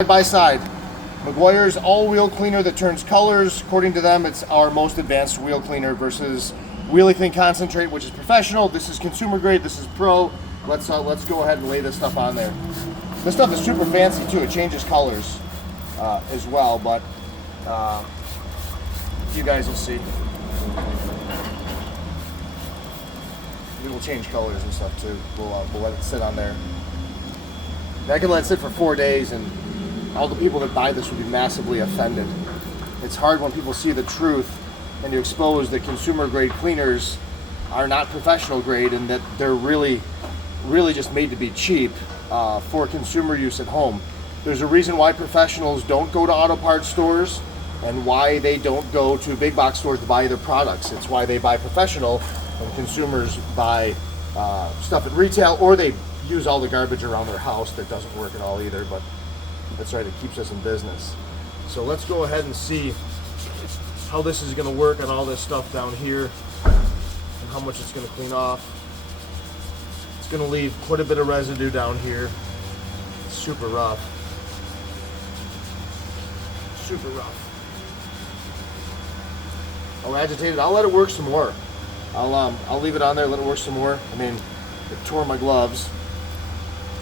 Side by side. Meguiar's all-wheel cleaner that turns colors. According to them, it's our most advanced wheel cleaner versus Wheelie Clean Concentrate, which is professional. This is consumer grade. This is pro. Let's go ahead and lay this stuff on there. This stuff is super fancy too. It changes colors as well, but you guys will see. We will change colors and stuff too. We'll let it sit on there. I can let it sit for 4 days, and all the people that buy this would be massively offended. It's hard when people see the truth and you expose that consumer grade cleaners are not professional grade and that they're really just made to be cheap for consumer use at home. There's a reason why professionals don't go to auto parts stores and why they don't go to big box stores to buy their products. It's why they buy professional and consumers buy stuff at retail, or they use all the garbage around their house that doesn't work at all either, but that's right, it keeps us in business. So let's go ahead and see how this is going to work on all this stuff down here and how much it's going to clean off. It's going to leave quite a bit of residue down here. It's super rough. Super rough. I'll agitate it. I'll let it work some more. I'll leave it on there, let it work some more. I mean, it tore my gloves.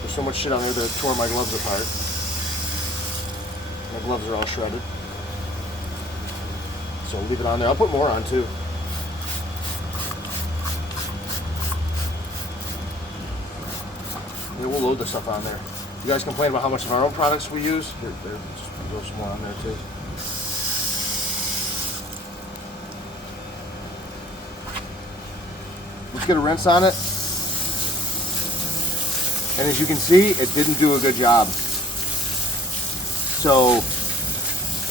There's so much shit on there that it tore my gloves apart. My gloves are all shredded. So I'll leave it on there. I'll put more on too. Yeah, we'll load the stuff on there. You guys complain about how much of our own products we use? Here, just throw some more on there too. Let's get a rinse on it. And as you can see, it didn't do a good job. So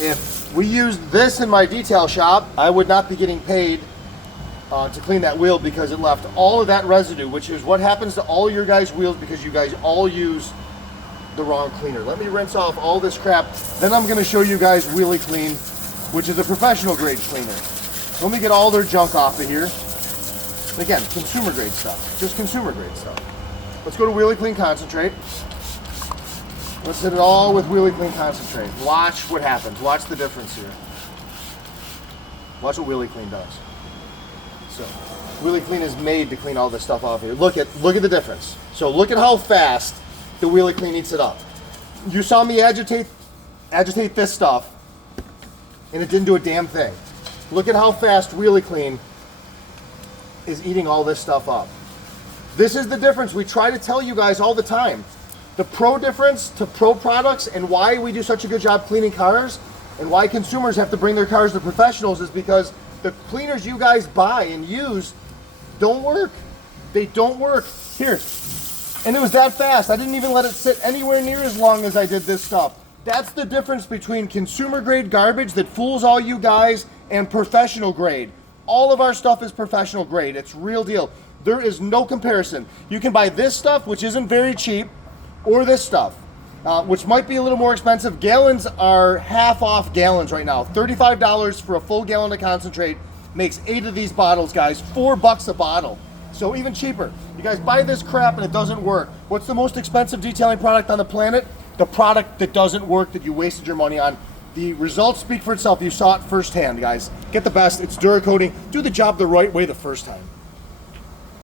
if we used this in my detail shop, I would not be getting paid to clean that wheel, because it left all of that residue, which is what happens to all your guys' wheels because you guys all use the wrong cleaner. Let me rinse off all this crap. Then I'm going to show you guys Wheelie Clean, which is a professional grade cleaner. Let me get all their junk off of here. Again, consumer grade stuff, just consumer grade stuff. Let's go to Wheelie Clean Concentrate. Let's hit it all with Wheelie Clean Concentrate. Watch what happens. Watch the difference here. Watch what Wheelie Clean does. So, Wheelie Clean is made to clean all this stuff off here. Look at the difference. So look at how fast the Wheelie Clean eats it up. You saw me agitate this stuff, and it didn't do a damn thing. Look at how fast Wheelie Clean is eating all this stuff up. This is the difference we try to tell you guys all the time. The pro difference to pro products, and why we do such a good job cleaning cars, and why consumers have to bring their cars to professionals, is because the cleaners you guys buy and use don't work. They don't work. Here. And it was that fast. I didn't even let it sit anywhere near as long as I did this stuff. That's the difference between consumer grade garbage that fools all you guys and professional grade. All of our stuff is professional grade. It's real deal. There is no comparison. You can buy this stuff, which isn't very cheap, or this stuff, which might be a little more expensive. Gallons are half off gallons right now. $35 for a full gallon of concentrate makes 8 of these bottles, guys. $4 a bottle. So even cheaper. You guys buy this crap and it doesn't work. What's the most expensive detailing product on the planet? The product that doesn't work, that you wasted your money on. The results speak for itself. You saw it firsthand, guys. Get the best. It's Dura-Coating. Do the job the right way the first time.